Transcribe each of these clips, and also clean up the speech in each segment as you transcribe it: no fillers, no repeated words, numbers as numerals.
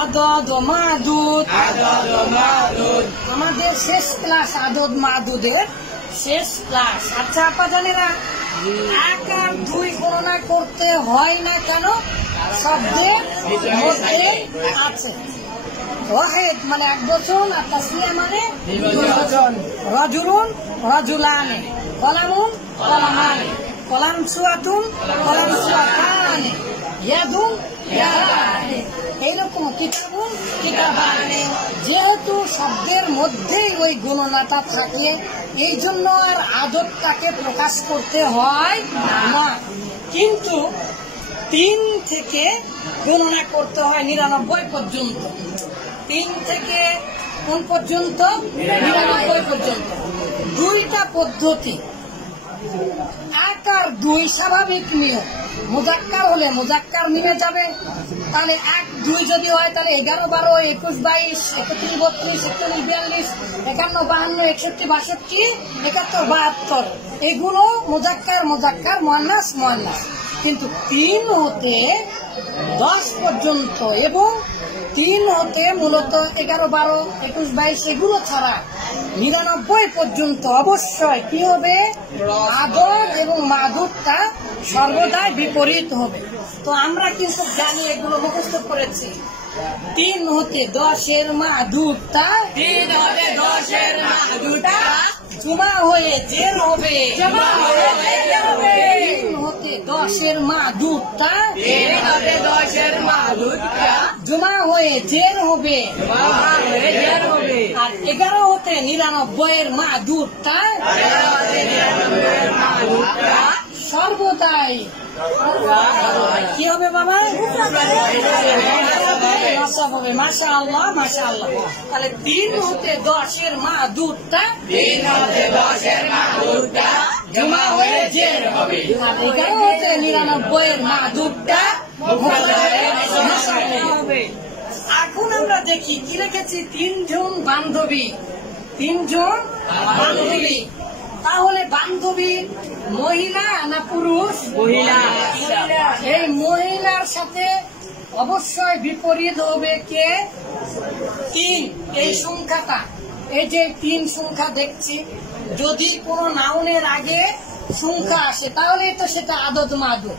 আদদ ও মাদুদ। আমাদের শেষ ক্লাস আদদ মাদুদের শেষ ক্লাস। আচ্ছা আপা জানেরা 1 আর 2 গণনা করতে হয় না কেন? শব্দের মধ্যে আছে। ওয়াহিদ মানে এক বচন আর তাসনিয়া মানে দুই বচন। রজুলুন রজুলানে, কলামুন কলামানে, কলামসুয়াতুন কলামসুয়াতানে, ইয়াদুন ইয়াদানে, এইরকম কিতাবুন কিতাবানে। যেহেতু শব্দের মধ্যেই ওই গণনাটা থাকে এই জন্য আর আদবটাকে প্রকাশ করতে হয় না। কিন্তু 3 থেকে গণনা করতে হয় 99 পর্যন্ত। 3 থেকে কোন পর্যন্ত? 99 পর্যন্ত। 2টা পদ্ধতি। 1 আর 2 স্বাভাবিক নিয়ম। মুজাক্কার হলে মুজাক্কার নিয়ে যাবে, তাহলে 1 2 যদি হয় তাহলে 11 12 21 22 31 32 46 42 51 52 61 62 71 72 এগুলো মুজাক্কার মুজাক্কার মুয়ান্নাস মুয়ান্নাস। কিন্তু 3 হতে 10 পর্যন্ত এবং 3 হতে মূলত 11 12 21 22 এগুলো ছাড়া 99 পর্যন্ত অবশ্যই কি হবে? আদদ এবং মাদুদটা সর্বদাই বিপরীত হবে। তো আমরা কিন্তু জানি, এগুলো মুখস্থ করেছি। 3 হতে 10 এর মাদুদটা, 3 হতে 10 এর মাদুদটা জমা হয়ে জের হবে। 3 হতে 10 এর মাদুদটা, 3 হতে 10 এর মাদুদটা জমা হয়ে জের হবে। আর 11 হতে 99 এর মাদুদটা সর্বদাই কি হবে বাবা? নসব হবে। মাশাআল্লাহ মাশাআল্লাহ। তাহলে 3 হতে 10 এর মাদুদটা, 3 হতে 10 এর মাদুদটা জমা হয়ে জের হবে। আর 11 হতে 99 এর মাদুদটা হবে। এখন আমরা দেখি কি রেখেছি? 3 জন বান্ধবী। 3 জন বান্ধবী। তাহলে বান্ধবী মহিলা না পুরুষ? মহিলা। এই মহিলার সাথে অবশ্যই বিপরীত হবে কে? 3। এই সংখ্যাটা, এই যে 3 সংখ্যা দেখছি, যদি কোনো নাউনের আগে সংখ্যা আসে তাহলে তো সেটা আদদ মাদুদ,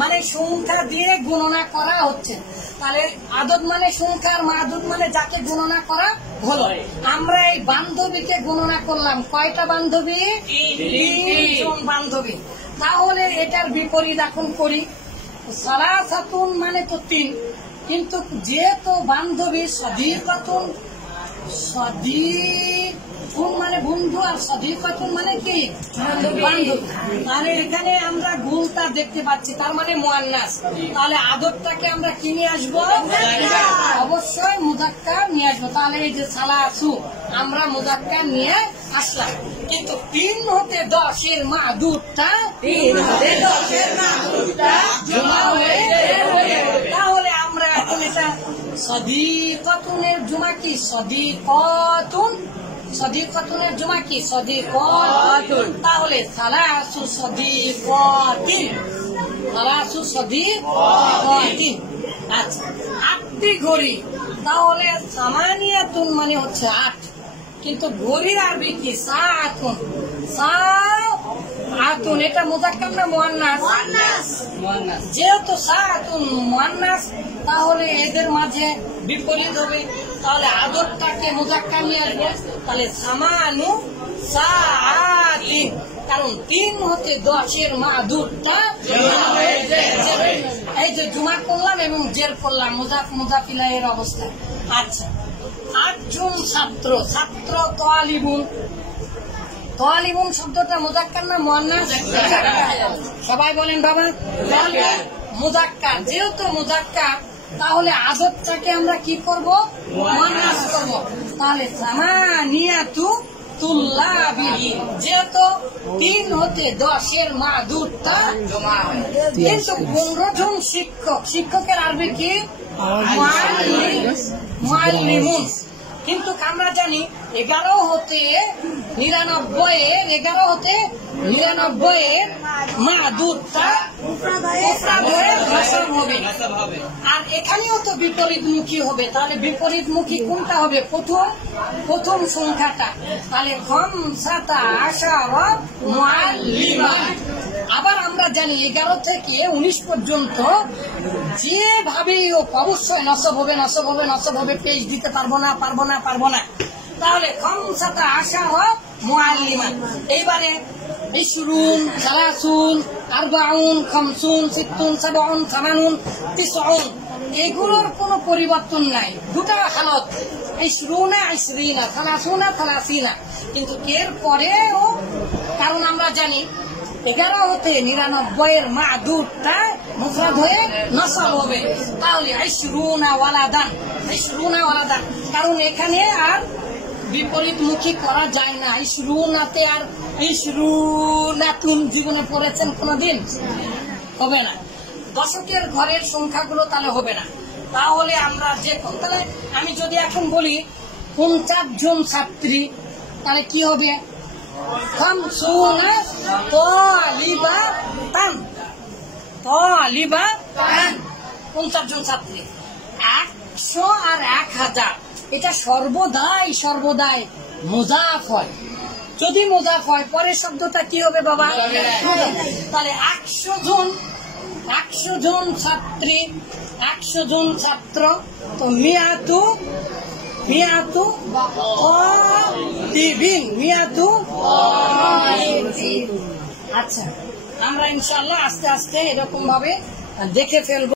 মানে সংখ্যা দিয়ে গণনা করা হচ্ছে। তাহলে আদদ মানে সংখ্যা আর মাদুদ মানে যাকে গণনা করা হলো। আমরা এই বান্ধবীকে গণনা করলাম। কয়টা বান্ধবী? 3 জন বান্ধবী। তাহলে এটার বিপরীত এখন করি। সালাসাতুন মানে তো 3, কিন্তু যেহেতু বান্ধবী সদীকাতুন, সদীকুন মানে বন্ধু আর সদীকাতুন মানে কি? বান্ধবী। তাহলে এখানে আমরা গুলটা দেখতে পাচ্ছি, তার মানে মুয়ান্নাস। তাহলে আদবটাকে আমরা কি নিয়ে আসবো? অবশ্যই মুজাক্কার নিয়ে আসবো। তাহলে এই যে সালাসু আমরা মুজাক্কার নিয়ে আসলাম। কিন্তু 3 হতে 10 এর মাদুদটা, 3 হতে 10 এর মাদুদটা জমা হয়ে তাহলে আমরা এখন এটা সদীকাতুনের জমা কি? সদীকাতুন। সদীকাতুনের জমা কি? সদীকাতুন। তাহলে সালাসু সদীকাতিন, সালাসু সদীকাতিন। আচ্ছা 8টি ঘড়ি। তাহলে সামানিয়াতুন মানে হচ্ছে 8, কিন্তু ঘড়ির আরবি কি? সাআতুন। সাআতুন এটা মুজাক্কার না মুয়ান্নাস? মুয়ান্নাস। যেহেতু সাআতুন মুয়ান্নাস তাহলে এদের মাঝে বিপরীত হবে। তাহলে আদবটাকে মুজাক্কার নিয়ে আসবে। তাহলে সামানু সাআতিন, কারণ 3 হতে 10 এর মাদুদটা এই যে জুমা করলাম এবং জের করলাম মুজাফ মুজাফিলা এর অবস্থা। আচ্ছা 8 জন ছাত্র। ছাত্র তালিবুন। তালিবুন শব্দটা মুজাক্কার না মুয়ান্নাস? সবাই বলেন বাবা। মুজাক্কার। যেহেতু মুজাক্কার তাহলে আদবটাকে আমরা কি করব? মুয়ান্নাস করব। তাহলে সামানিয়াতু তুল্লাবিন। যেহেতু 3 হতে 10 এর মাদুদটা, কিন্তু 15 জন শিক্ষক। শিক্ষকের আরবি কি? মুআল্লিমুন। কিন্তু আমরা জানি 11 হতে 99 11 হতে 99 মাদুদটা মুফরাদ হয়ে নসব হবে। আর এখানেও তো বিপরীতমুখী হবে, তাহলে বিপরীতমুখী কোনটা হবে? প্রথম সংখ্যাটা। তাহলে খামসাতা আশারা মুআল্লিমান। আবার আমরা জানি 11 থেকে 19 পর্যন্ত যেভাবেই হোক অবশ্যই নসব হবে, পেশ দিতে পারবো না। তাহলে খামসাতা আশারা মুআল্লিমান। এইবারে 20 30 40 50 60 70 80 90 এগুলোর কোনো পরিবর্তন নাই, দুটা হালত 20 20 30 30। কিন্তু এর পরেও কারণ আমরা জানি 11 হতে 99 মাদুদটা মুফরাদ হয়ে নসব হবে। তাহলে 20 ওয়ালাদান, কারণ এখানে আর বিপরীতমুখী করা যায় না। 20 আর 20 জীবনে পড়েছেন কোনদিন? হবে না। দশকের ঘরের সংখ্যাগুলো তাহলে হবে না। তাহলে আমরা তাহলে আমি যদি এখন বলি 50 জন ছাত্রী, তাহলে কি হবে? 50 তালিবাতান, 50 জন ছাত্রী। 100 আর 1000 এটা সর্বদাই মুজাফ হয়। যদি মুজাফ হয় পরের শব্দটা কি হবে বাবা? তাহলে 100 জন ছাত্রী, 100 জন ছাত্র, তো মিয়াতু আচ্ছা, আমরা ইনশাআল্লাহ আস্তে আস্তে এরকম ভাবে দেখে ফেলবো।